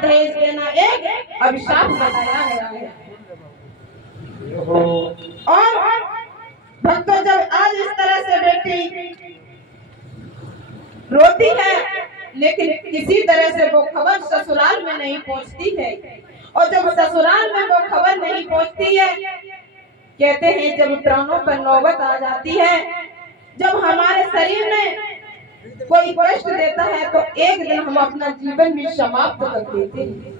दहेज देना एक अभिशाप बताया गया है। और भक्तों, जब आज इस तरह से बेटी रोती है, लेकिन किसी तरह से वो खबर ससुराल में नहीं पहुंचती है, और जब ससुराल में वो खबर नहीं पहुंचती है, कहते हैं जब प्राणों पर नौबत आ जाती है, जब हमारे शरीर में कोई कष्ट देता है, तो एक दिन हम अपना जीवन भी समाप्त कर देते हैं।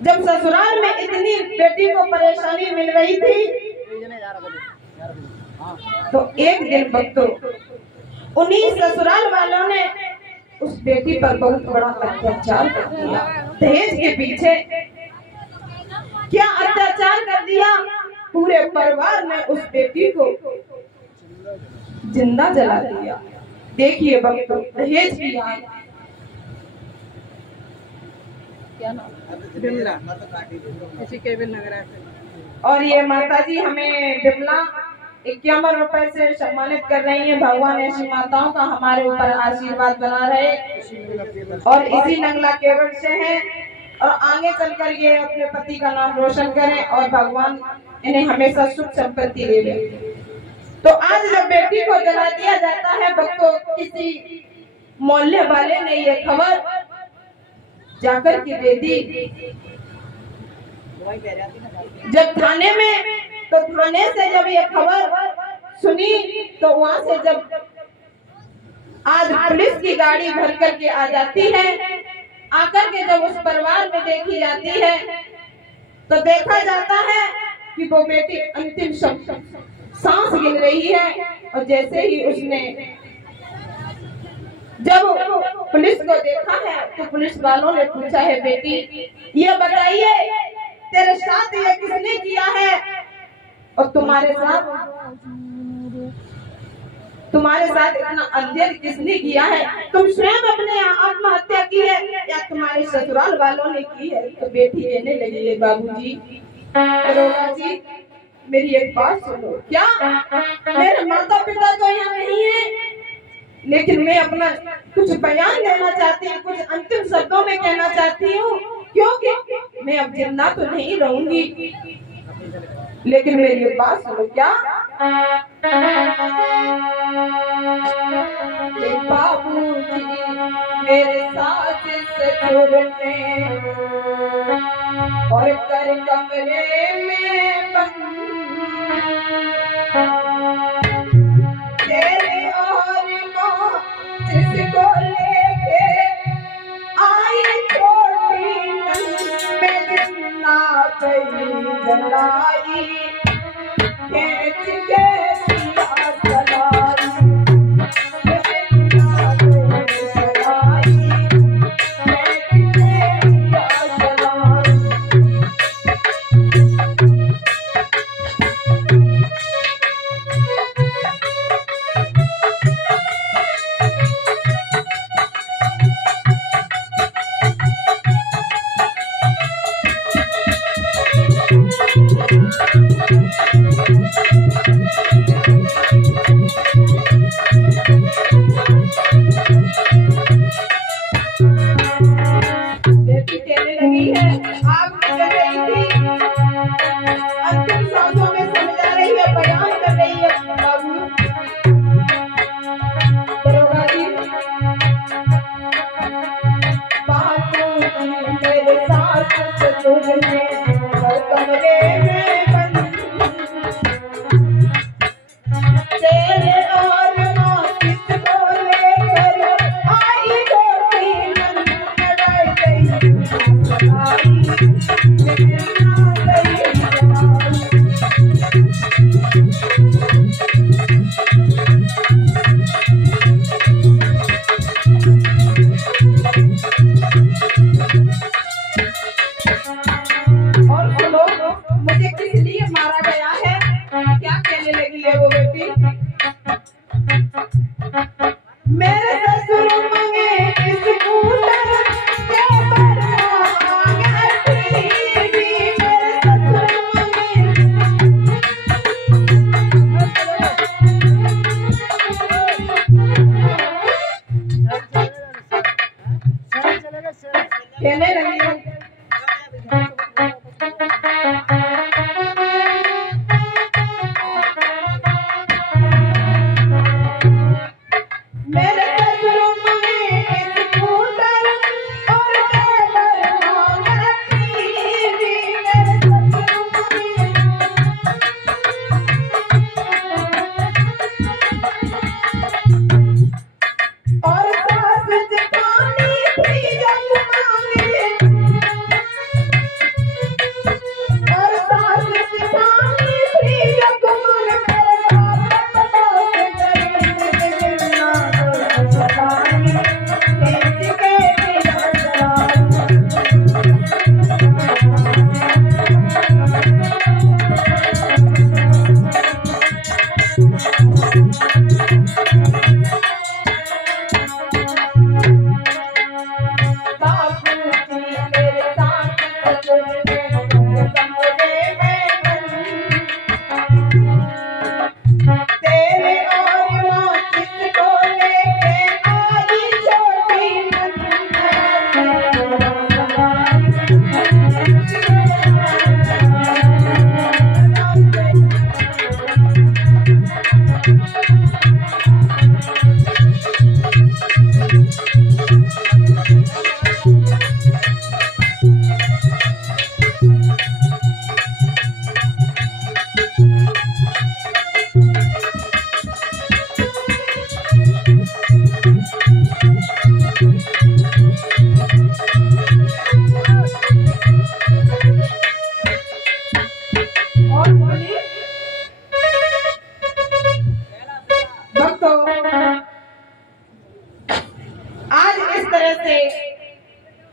जब ससुराल में इतनी बेटी को परेशानी मिल रही थी, तो एक दिन भक्तों उन्हीं ससुराल वालों ने उस बेटी पर बहुत बड़ा अत्याचार कर दिया। दहेज के पीछे क्या अत्याचार कर दिया, पूरे परिवार ने उस बेटी को जिंदा जला दिया। देखिए भक्तों, दहेज की याद क्या नाम बिमला, किसी के भी नगर। और ये माता जी हमें बिमला 51 रुपए से सम्मानित कर रही है। भगवान ऐसी माताओं का हमारे ऊपर आशीर्वाद बना रहे, और इसी नंगला केवल से है, और आगे चलकर ये अपने पति का नाम रोशन करें, और भगवान इन्हें हमेशा सुख संपत्ति दे। तो आज जब बेटी को जला दिया जाता है भक्तों, किसी मोहल्ले वाले ने ये खबर जाकर के दे दी। जब थाने में, तो थाने से जब ये खबर सुनी, तो वहां से जब आज पुलिस की गाड़ी भर करके आ जाती है, आकर के जब उस परिवार में देखी जाती है, तो देखा जाता है कि वो बेटी अंतिम सांस गिन रही है। और जैसे ही उसने जब पुलिस को देखा है, तो पुलिस वालों ने पूछा है, बेटी ये बताइए तेरे साथ ये किसने किया है, और तुम्हारे साथ इतना अन्याय किसने किया है? तुम स्वयं अपने आत्महत्या की है या तुम्हारे ससुराल वालों ने की है? तो बेटी कहने लगी, बाबूजी, दरोगा जी, मेरी एक बात सुनो। क्या? मेरे माता पिता तो यहाँ नहीं है, लेकिन मैं अपना कुछ बयान देना चाहती हूँ, कुछ अंतिम शब्दों में कहना चाहती हूँ, क्योंकि मैं अब जिंदा तो नहीं रहूंगी, लेकिन मेरी एक बात सुनो। क्या? बाबूजी मेरे साथ ससुर ने और कर कमरे में बंद, तेरे और माँ जिसको लेके आई छोटी में जितना कहीं जलाई, खेच के सिया जलाई, कहने लगी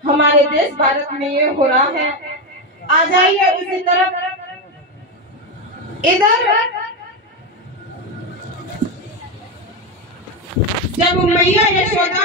हमारे देश भारत में ये हो रहा है। आ जाइए इसी तरफ, इधर जब मैया यशोदा